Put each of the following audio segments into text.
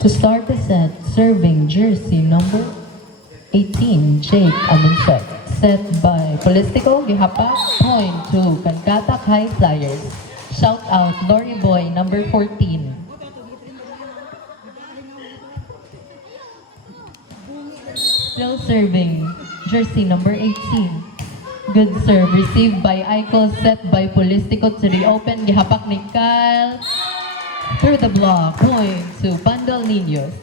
To start the set, serving jersey number 18, Jake Amonset. Set by Polistico, Gihapak, point to Kankatak High Flyers. Shout out Lori Boy, number 14. Still serving, jersey number 18. Good serve, received by Aiko, set by Polistico to the open. Gihapak ni Kyle. Through the block, point to Pandal Niños.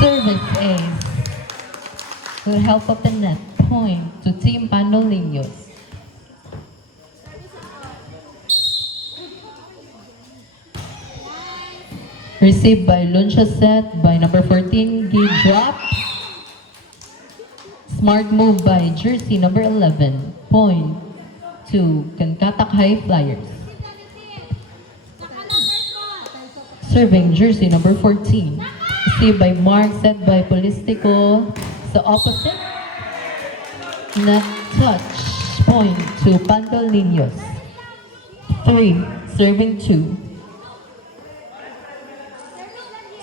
Service ace. With help of the net, point to Team Pandal Niños. Received by Luncia, set by number 14, Gay drop. Smart move by jersey number 11, point to Kankatak High Flyers. Serving jersey number 14, received by Mark, set by Polistico. The opposite, net touch, point to Pandal Niños. 3, serving 2.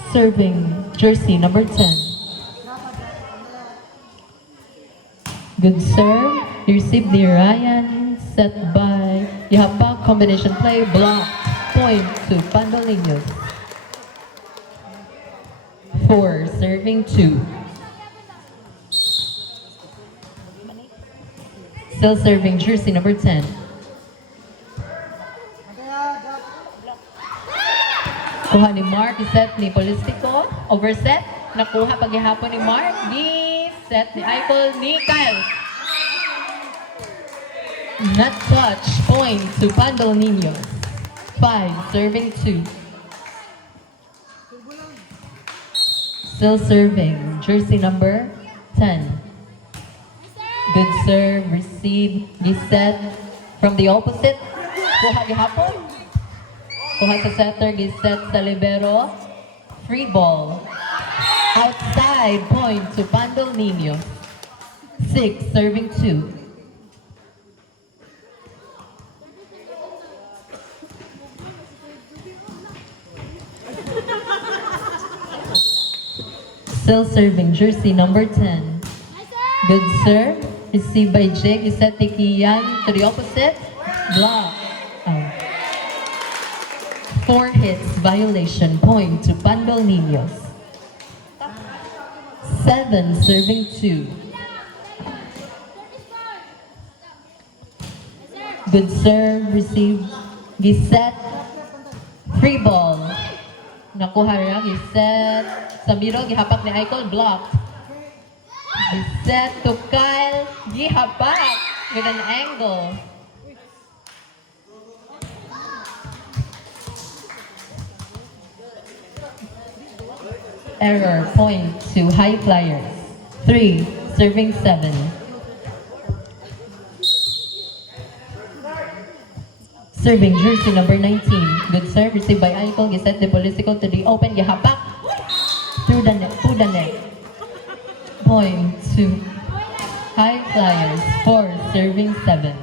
Serving jersey number 10. Good serve, received the Ryan, set by Yahapak, combination play, blocked, point to Pandal Niños. 4, serving 2. Still serving jersey number 10. Kuha ni Mark, set ni Polistico, overset, nakuha paghihapon ni Mark, set ni Aiko ni Kyle. Net touch, point to Pandal Niños. 5, serving 2. Still serving, jersey number 10. Good serve, receive, giset from the opposite. Kuha gihapon. Kuha sa setter, giset sa libero. Free ball. Outside, point to Pandal Niños. 6, serving 2. Still serving, jersey number 10. Good serve, received by Jake, Iset Tikiyan to the opposite. Block. 4 hits, violation, point to Pandal Niños. 7, serving 2. Good serve, received, giset, free ball. Nakuha rin, giset, sa middle, gihapak ni Aiko, blocked. Giset to Kyle, gihapak with an angle. Error, point to High Flyers. 3, serving 7. Serving jersey number 19. Good serve, received by Aiko, giset de Polistico to the open, gihapak through the net, to the net. Point to High Flyers. 4, serving 7.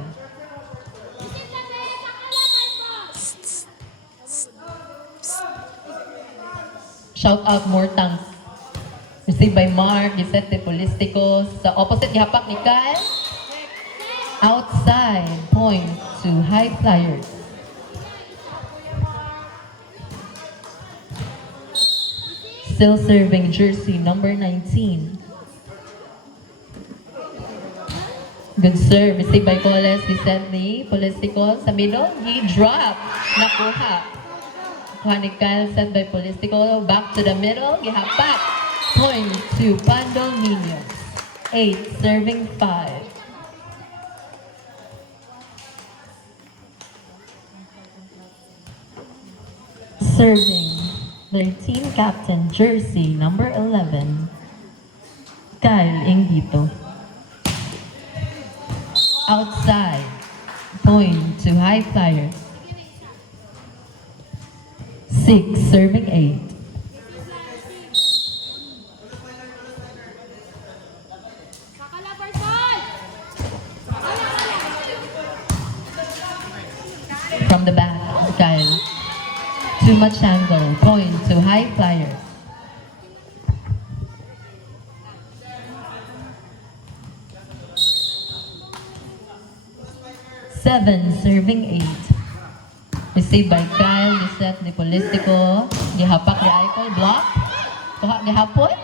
Shout out more tanks. Received by Mark, giset de Polistico. Sa opposite, gihapak ni Kyle. Outside, point to High Flyers. Still serving jersey number 19. Good serve, received by Coles, giset ni Polistico. Sa middle, gi-drop. Nakuha. Kuha ni Kyle, set by Polistico. Back to the middle, gihapak. Point to Pandal Niños. 8, serving 5. Serving their team captain, jersey number 11, Kyle Ingito. Outside, point to High Flyers. 6, serving 8. the back, Kyle. Too much angle. Point to High Flyers. Seven, serving 8. Received by Kyle, Lisette ni Polistico. Gihapak ni Icol, block. Kuha gihapon.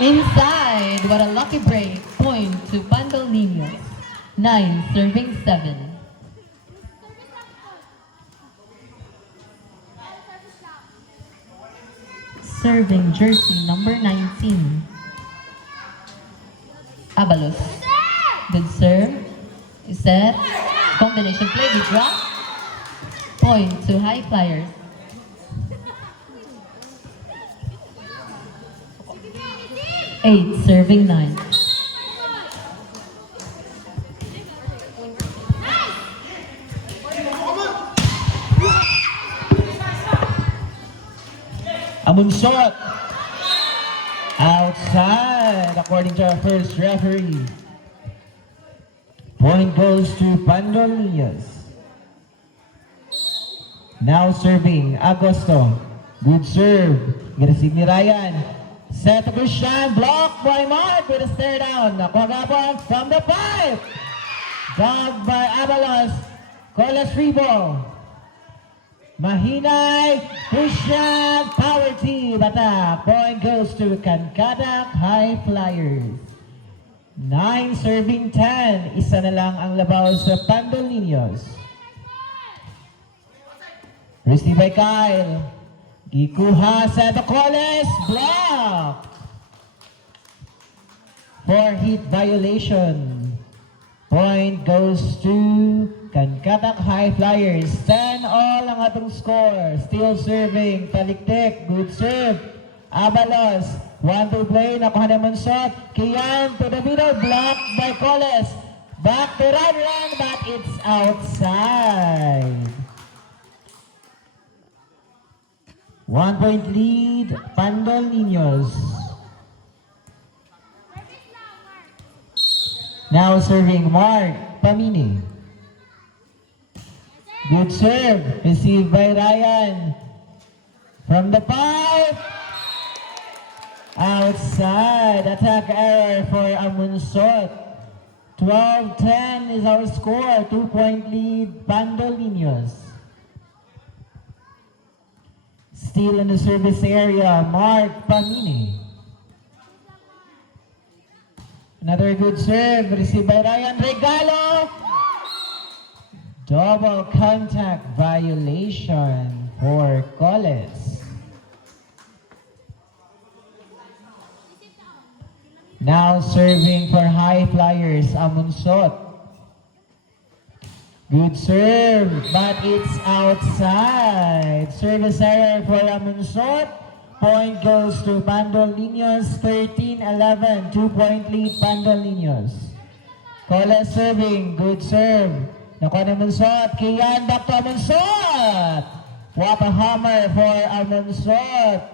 Inside, what a lucky break. Point to Pandol Niños. 9, serving 7. Serving jersey number 19. Abalos. Good serve. Set. Combination play. Good drop. Point to High Flyers. Eight, serving 9. Amunsot outside according to our first referee. Point goes to Pandol Niños. Now serving Agosto. Good serve. Receive ni Ryan. Set to Christian. Blocked by Mark with a stare down. Nakuha gapon from the 5. Dug by Abalos. Colas free ball. Mahinay. Christian. Power team attack. Point goes to Kankadak High Flyers. 9 serving 10. Isa na lang ang labaw sa Pandol Niños. Receive by Kyle. Ikuha sa Colas. Block. For hit violation. Point goes to Kankatak High Flyers. 10-all ang atong score. Still serving. Taliktik. Good serve. Abalos. 1-2 play. Nakuha na Monsot. Kian to the middle. Blocked by Colas. Back to run, but it's outside. 1 point lead, Pandol Niños. Now serving Mark Pamini. Good serve, received by Ryan. From the 5. Outside, attack error for Amunsot. 12-10 is our score, 2 point lead, Pandol Niños. Still in the service area, Mark Pamini. Another good serve, received by Ryan Regalo. Double contact violation for Coles. Now serving for High Flyers, Amunsot. Good serve, but it's outside. Service error for Amunsot. Point goes to Pandol Niños, 13-11. 2 point lead, Pandol Niños. Coles serving, good serve. Nakuha ni Amunsot. Kian, back to Amunsot. What a hammer for Amunsot.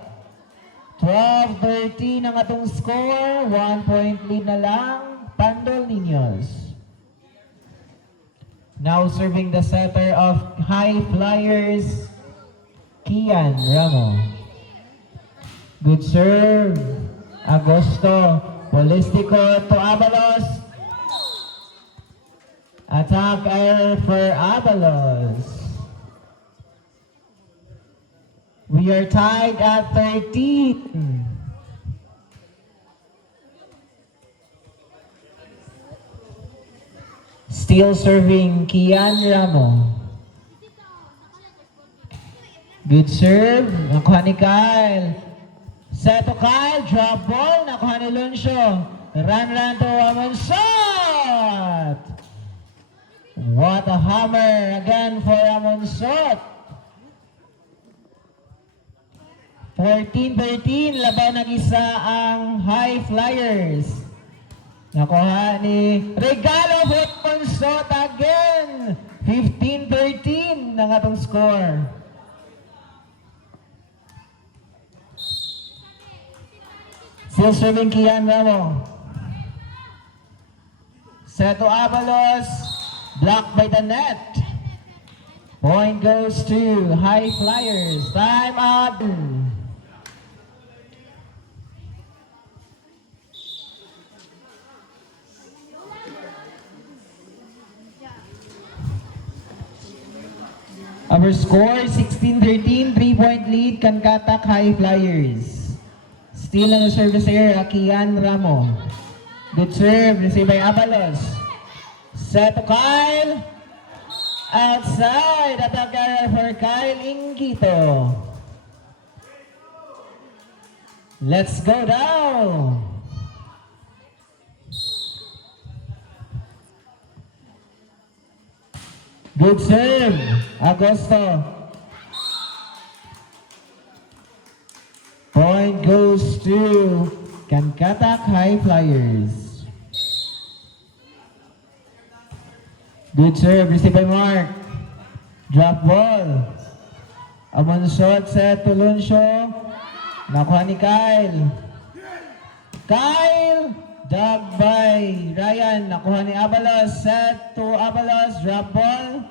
12-13 ang atong score. 1 point lead na lang, Pandol Niños. Now serving the setter of High Flyers, Kian Ramo. Good serve. Agosto. Polistico to Abalos. Attack error for Abalos. We are tied at 13. Still serving Kian Ramo. Good serve. Nakuha ni Kyle. Set to Kyle. Drop ball. Nakuha ni Lunsyo. Run to Amunsot. What a hammer again for Amunsot. 14-13. Laban ng isa ang High Flyers. Nakuha ni Regalo for Amunsot again. 15-13 ang atong score. Still serving Kian Ramo. Set to Abalos. Blocked by the net. Point goes to High Flyers. Time out. Our score 16-13, 3-point lead, Kankatak High Flyers. Still on the service area, Kian Ramo. Good serve, received by Abalos. Set to Kyle. Outside, attacker for Kyle Ingito. Let's go down. Good serve, Agosto. Point goes to Kankatak High Flyers. Good serve, received by Mark. Drop ball. Amon shot set to Lunsho. Nakuha ni Kyle. Kyle! Dug by Ryan. Nakuha ni Abalos. Set to Abalos. Drop ball.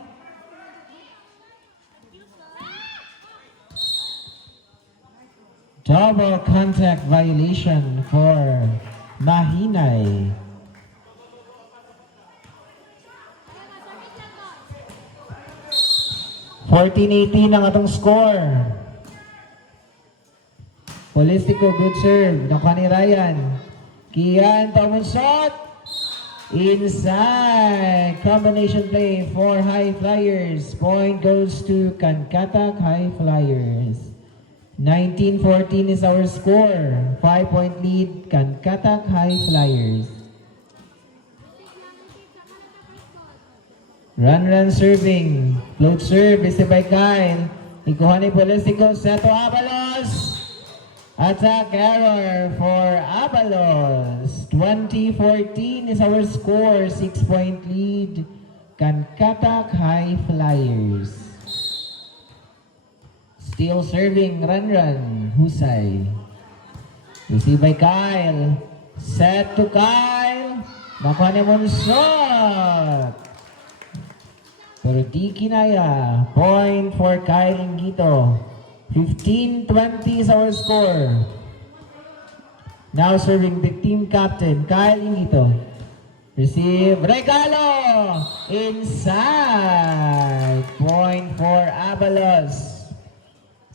Double contact violation for Mahinay. (14-18) ang atong score. Polistico, good serve. Nakuha ni Ryan. Kian, tamang shot. Inside. Combination play for High Flyers. Point goes to Kankatak High Flyers. 19-14 is our score. 5-point lead, Kankatak High Flyers. Run serving. Float serve, received by Kyle. Ikuha ni Polistico, set to Abalos. Attack error for Abalos. 20-14 is our score. 6-point lead, Kankatak High Flyers. Still serving, Run. Husay. Received by Kyle. Set to Kyle. Nakuha ni Monshot. Pero di kinaya. Point for Kyle Ingito. 15-20 is our score. Now serving the team captain, Kyle Ingito. Receive, Regalo! Inside. Point for Abalos.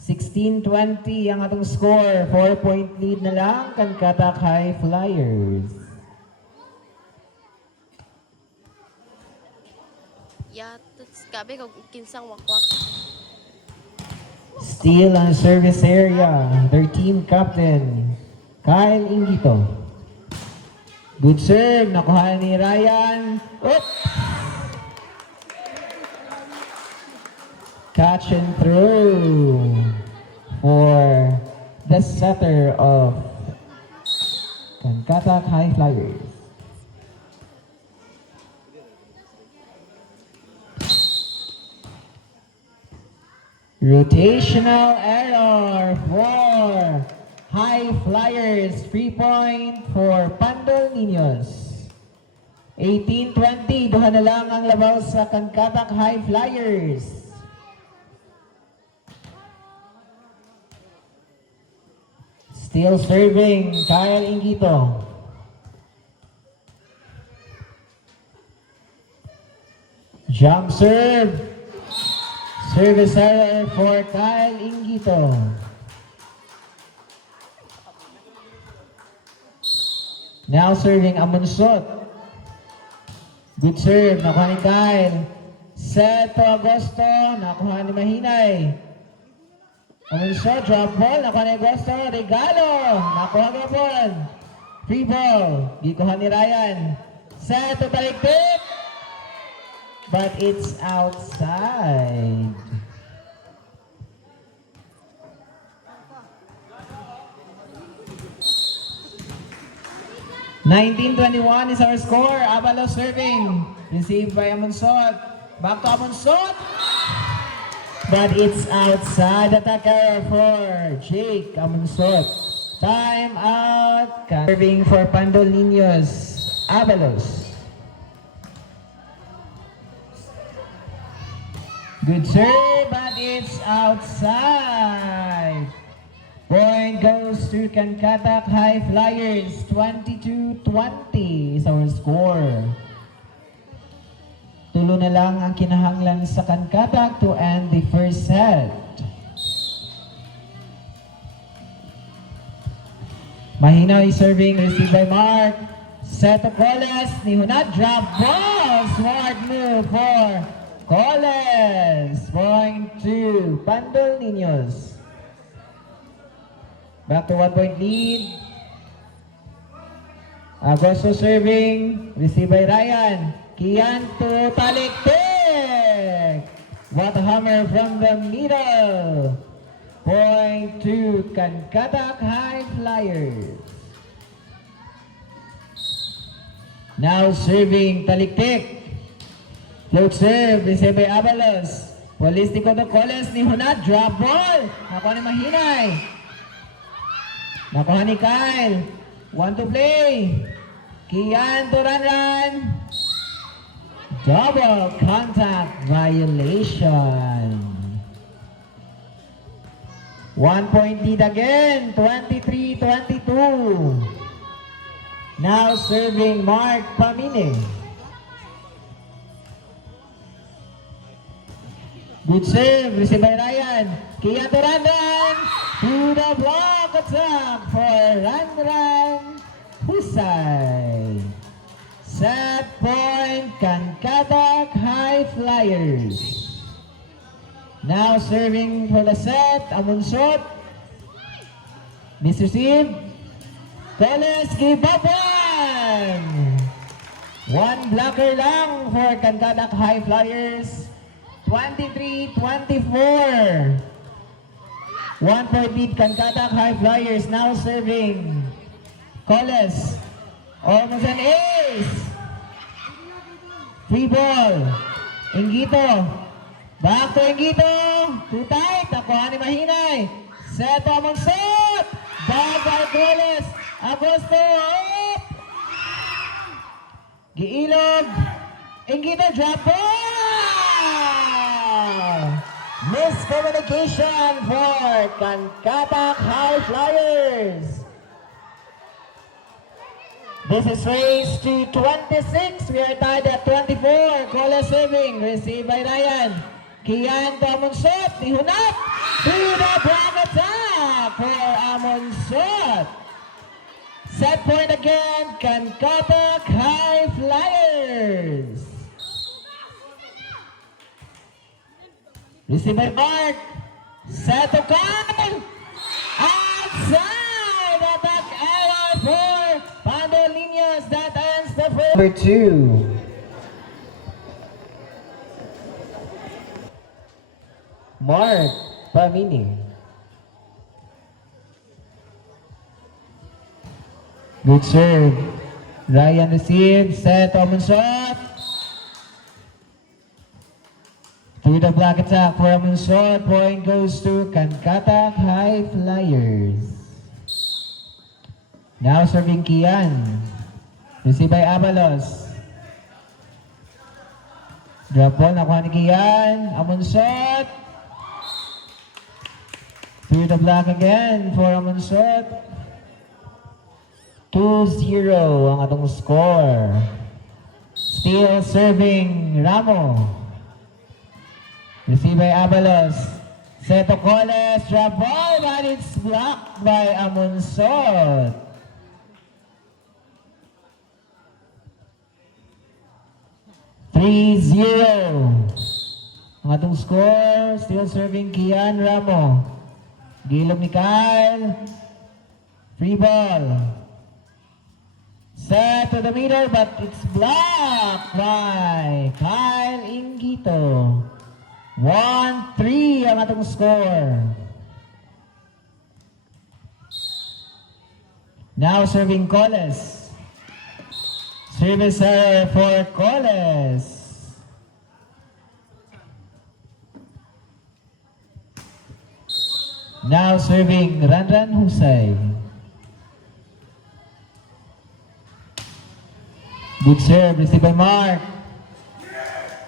16-20 ang atong score. 4-point lead na lang, Kankatak High Flyers. Ya, gabi kag kinsang wakwak. Still on service area, their team captain, Kyle Ingito. Good serve, nakuha ni Ryan. Oops! Catch and throw for the setter of Kankatak High Flyers. Rotational error for High Flyers. 3-point for Pandol Niños. 18-20. Duha na lang ang labaw sa Kankatak High Flyers. Still serving, Kyle Ingito. Jump serve. Service error for Kyle Ingito. Now serving Amunsot. Good serve, nakuha ni Kyle. Set to Agosto, nakuha ni Mahinay. Amunsot, drop ball, nakuha ni Agosto. Regalo, nakuha ni ball. Free ball, gikuha ni Ryan. Set to Taliktik. But it's outside. (19-21) is our score. Abalos serving. Received by Amunsot. Back to Amunsot. But it's outside. Attacker for Jake Amunsot. Time out. Serving for Pandol Niños. Abalos. Good serve, but it's outside. Point goes to Kankatak High Flyers. 22-20 is our score. Tulo na lang ang kinahanglan sa Kankatak to end the first set. Mahina is serving, received by Mark. Set to Coles, ni Hunat, drop ball. Smart move for Coles. Point to Pandol Niños. Back to 1-point lead. Agosto serving, received by Ryan. Kian to Taliktik. What a hammer from the middle. Point to Kankatak High Flyers. Now serving Taliktik. Float serve, received by Abalos. Polistiko to Coles ni Hunat, drop ball. Nakuha ni Mahinay. Nakuha ni Kyle. Want to play. Kian to run. Double contact violation. 1-point lead again. 23-22. Now serving Mark Pamine. Good serve, received by Ryan. Kian to run. To the block attack for Ranran Husay. Set point, Kankatak High Flyers. Now serving for the set, Amunsot. Mr. Steve. Coles, give up one blocker lang for Kankatak High Flyers. 23-24. 1-point lead, Kankatak High Flyers. Now serving Coles. Almost an ace. Free ball. Ingito. Back to Ingito. Too tight. Nakuha ni Mahinay. Set among shot. Back by Coles. Agosto. Up. Giilog. Ingito drop ball. Miscommunication for Kankatak High Flyers. This is raised to 26. We are tied at 24. Coles serving. Received by Ryan. Kian to Amunsot. Ihunat. To the block attack for Amunsot. Set point again. Kankatak High Flyers. Received by Mark. Set to Kyle. Outside. Attack error for Pandolinos. That ends the first. Number 2. Mark Pamini. Good serve. Ryan received. Set Amunsot. To the black attack for Amunsot. Point goes to Kankatak High Flyers. Now serving Kian. Received by Abalos. Drop ball. Nakuha ni Kian. Amunsot. To the black again for Amunsot. 2-0 ang atong score. Still serving Ramo. Received by Abalos. Set to Coles. Drop ball, but it's blocked by Amunsot. Ang atong score. Still serving Kian Ramo. Gilog ni Kyle. Free ball. Set to the middle, but it's blocked by Kyle Ingito. 1-3 ang atong score. Now serving Coles. Service error for Coles. Now serving Ranran Husay. Good serve, received by Mark.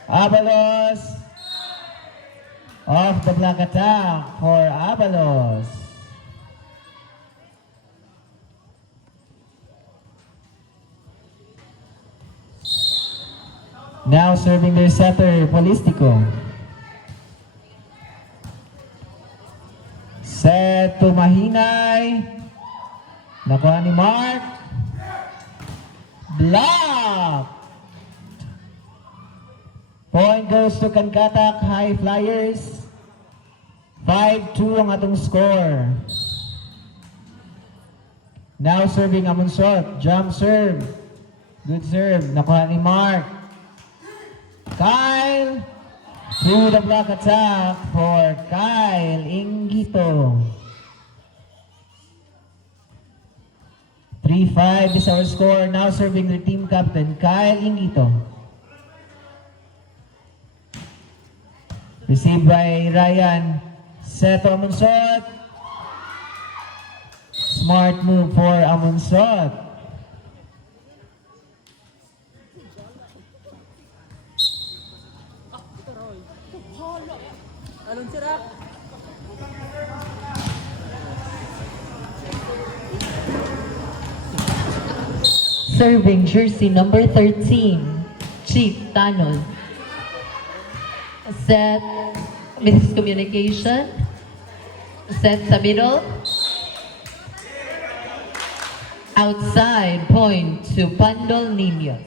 Abalos. Off the block attack for Abalos. Now serving their setter, Polistico. Set to Mahinay. Nakuha ni Mark. Block! Point goes to Kankatak High Flyers. 5-2 ang atong score. Now serving Amunsot. Jump serve. Good serve. Nakuha ni Mark. Kyle. Through the block attack for Kyle Ingito. 3-5 is our score. Now serving the team captain, Kyle Ingito. Received by Ryan. Seto Amunsot. Smart move for Amunsot. Serving jersey number 13, Chief Tanol. Set, miscommunication. Set sa middle. Outside, point to Pandol Niños.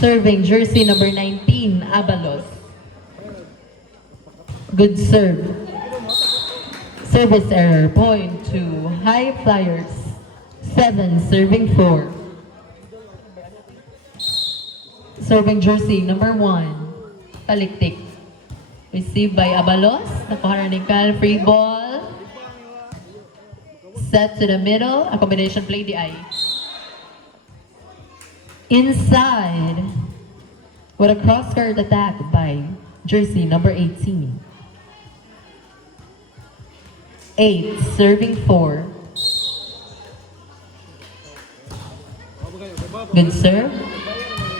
Serving jersey number 19, Abalos. Good serve. Service error, point to High Flyers. 7, serving 4. Serving jersey number 1, Taliktik. Received by Abalos. Nakuha ni Cal, free ball. Set to the middle, a combination play DI. Inside, with a cross-court attack by jersey number 18. 8, serving 4. Good serve.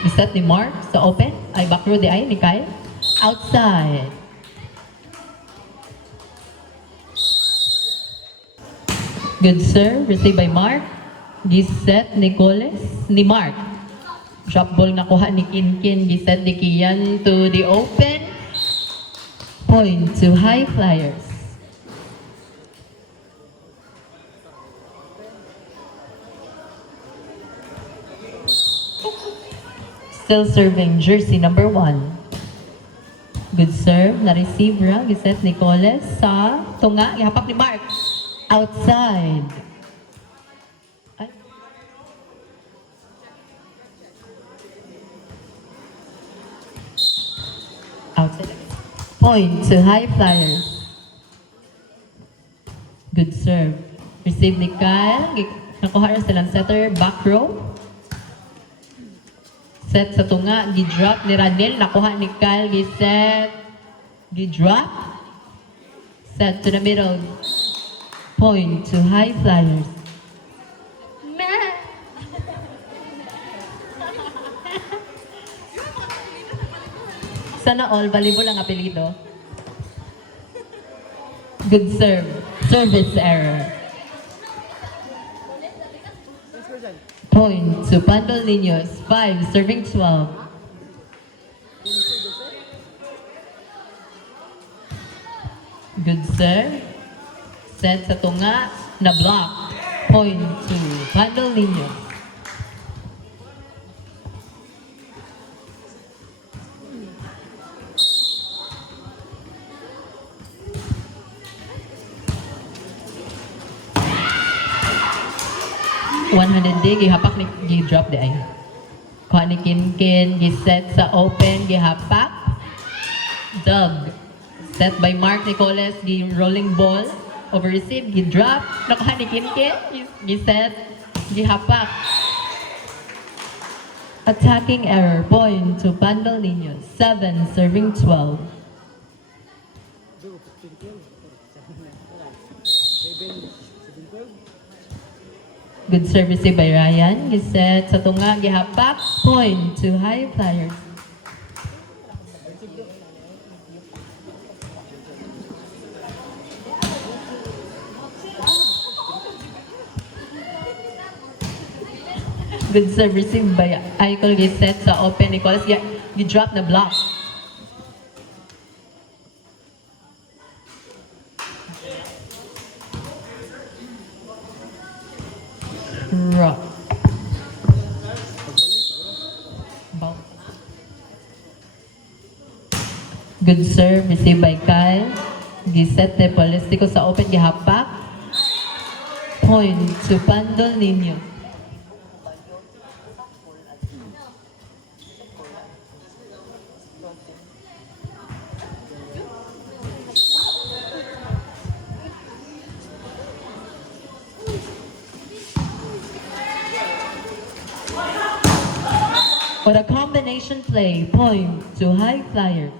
Reset ni Mark sa open. Ay, back row di ay ni Kyle. Outside. Good serve. Received by Mark. Giset ni Coles. Ni Mark. Drop ball nakuha ni Kinkin. Giset ni Kian to the open. Point to High Flyers. Still serving jersey number 1. Good serve. Na-receive ra. Giset ni Coles sa tunga. Ihapak ni Mark. Outside. Ay. Outside. Point to High Flyers. Good serve. Receive ni Kyle. Nakuha rin silang setter. Back row. Set sa tunga, gi-drop ni Ranel, nakuha ni Kyle, gi-set, gi-drop. Set to the middle. Point to High Flyers. Sana all, volleyball ang apelido. Good serve. Service error. Point to Pandol Niños. 5, serving 12. Good serve. Set sa tunga. Na block. Point to Pandol Niños. Gihapak ni gi-drop di ay. Kuha ni Kinkin, gi-set sa open, gihapak. Dug. Set by Mark Nicolas, gi-rolling ball. Over-receive, gi-drop. Nakuha ni Kinkin, gi-set, gihapak. Attacking error, point to Pandol Niños. 7, serving 12. Good service by Ryan. Giset sa tunga, gihapak. Point to High Flyers. Good serve received by Icol. Giset sa open. Nicolas, gi-drop na block. Rock. Bounce. Good serve received by Kyle. Giset de Polistico sa open. Gihapak. Point to Pandol Niño. For a combination play, point to High Flyers.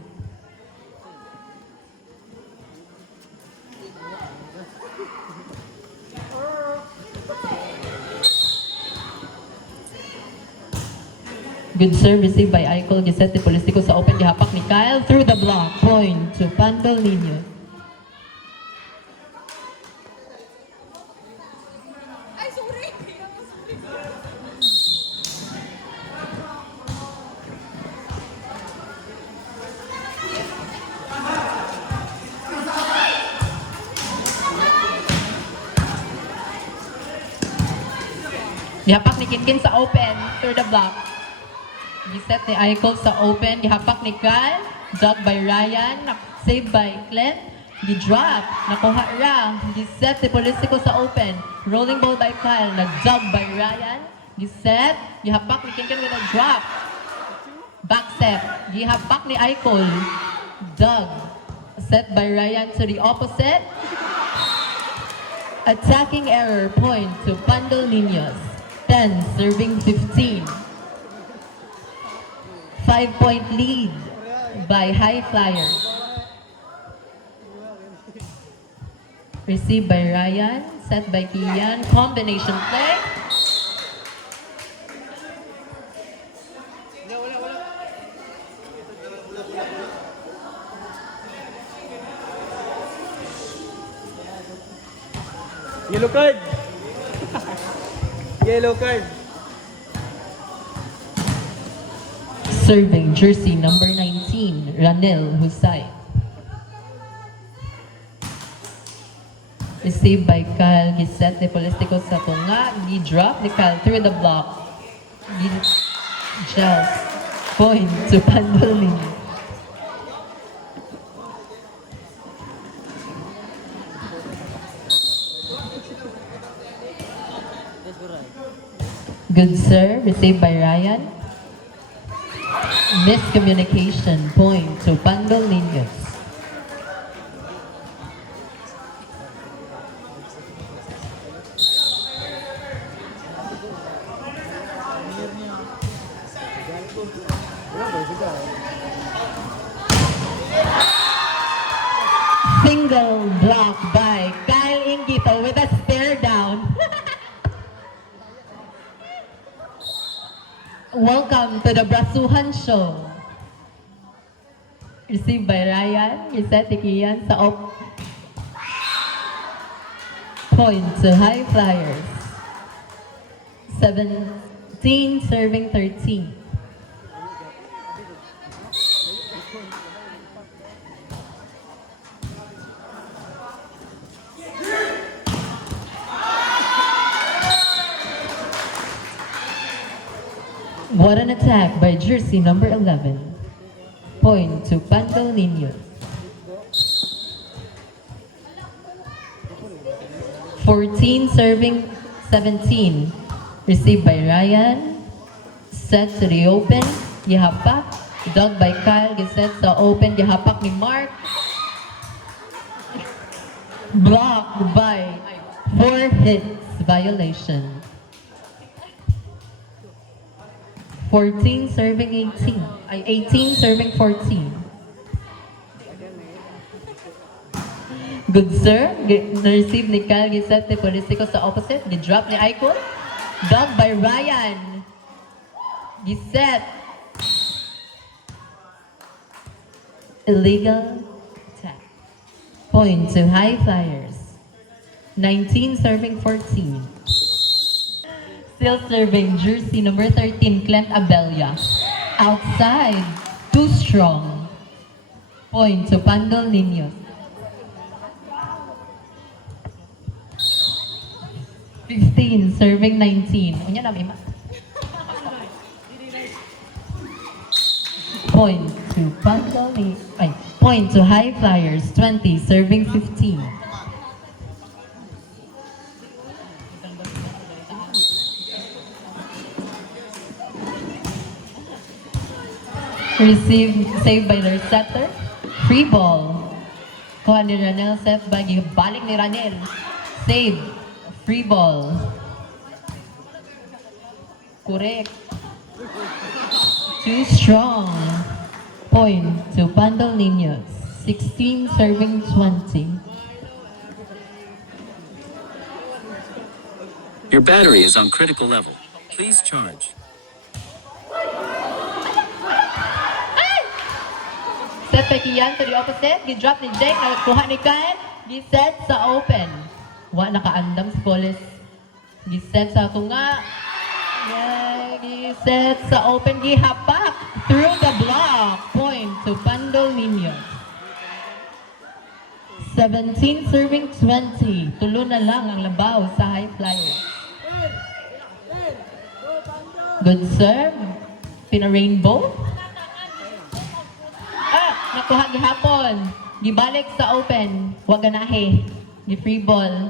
Good serve received by Icol. Giset de Polistico sa open. Gihapak ni Kyle through the block. Point to Pandol Niño. Gihapak ni Kinkin sa open through the block. Giset ni Icol sa open. Gihapak ni Kyle. Dug by Ryan. Save by Clint. Gi-drop. Nakuha ra. Giset ni Polistico sa open. Rolling ball by Kyle. Nag-dug by Ryan. Giset. Gihapak ni Kinkin with a drop. Back step. Gihapak ni Icol. Dug. Set by Ryan to the opposite. Attacking error. Point to Pandol Niños. 10 serving 15. 5-point lead by High Flyers. Received by Ryan, set by Kian, combination play. Yellow card. Yellow card. Serving jersey number 19, Ranel Husay. Received by Kyle. Giset de Polistico sa tunga. Gi-drop ni Kyle through the block. Just point to Pandol Niño. Good serve, received by Ryan. Miscommunication, point to Pandol Niños. Single block by Kyle Ingito with a stare down. Welcome to the Brasuhan Show. Received by Ryan. Giset ni Kian sa point to High Flyers. 17 serving 13. What an attack by jersey number 11. Point to Pandol Niños. 14 serving 17. Received by Ryan. Set to the open. Gihapak. Dug by Kyle. Giset sa open. Gihapak ni Mark. Blocked by 4 hits. Violation. 14 serving 18. Ay, 18 serving 14. Good serve. Na-receive ni Kyle. Giset ni Polistico sa opposite. Gi-drop ni Icol. Dug by Ryan. Giset. Illegal attack. Point to High Flyers. 19 serving 14. Still serving jersey number 13, Clint Abella. Outside, too strong. Point to Pandol Niños. 15, serving 19. Unya na, Mima. Point to Pandol Niños. Ay, point to High Flyers, 20, serving 15. Received, saved by their setter. Free ball. Kuha ni Ranel, set by balik ni Ranel. Save. Free ball. Correct. Too strong. Point to Pandol Niños. 16 serving 20. Your battery is on critical level. Please charge. Set by Kian to the opposite. Gi-drop ni Jake. Nagkuha ni Kain. Gi-set sa open. Wa nakaandam si Coles. Gi-set sa tunga. Yeah, gi-set sa open. Gihapak through the block. Point to Pandol Niños. 17 serving 20. Tulo na lang ang labaw sa High Flyers. Good serve. Pina-rainbow. Nakuha gihapon. Gibalik sa open. Wag ganahe. Gi-free ball.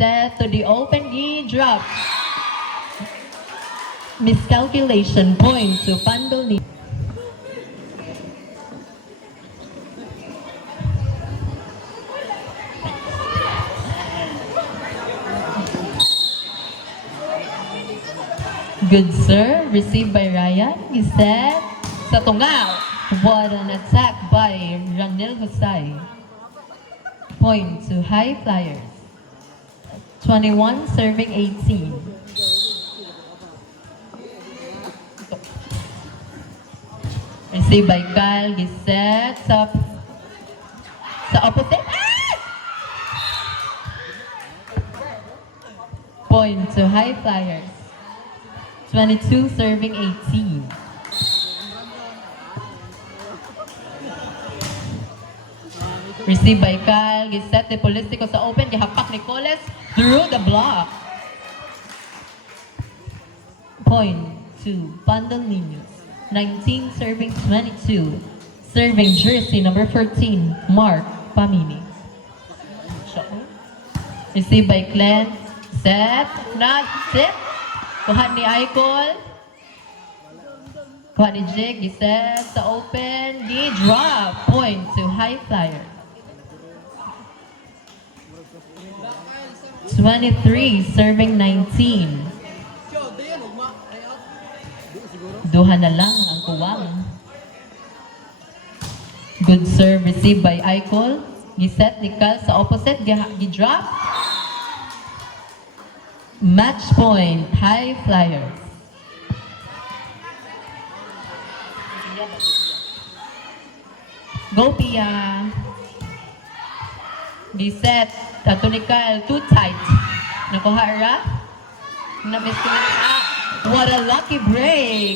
Set to the open. Gi-drop. Miscalculation. Point to Pandol Niños. Good serve. Received by Ryan. Gi-set sa tunga. What an attack by Ranil Husay. Point to High Flyers. 21 serving 18. Received by Gal. Giset sa opposite. Point to High Flyers. 22 serving 18. Received by Kyle, giset ni Polistico sa open, gihapak ni Coles through the block. Point to Pandol Niños. 19 serving 22. Serving jersey number 14, Mark Pamini. Received by Clint, set, not set. Kuha ni Icol. Kuha ni Jake, giset sa open, gi-drop. Point to High Flyers. 23 serving 19. Duha na lang ang kuwang. Good serve received by Icol. Giset ni Cal sa opposite. Gi-drop. Match point. High Flyers. Go Pia. Giset. Tato ni Kyle, too tight. Nakuha ra. Na-miss ko na. What a lucky break.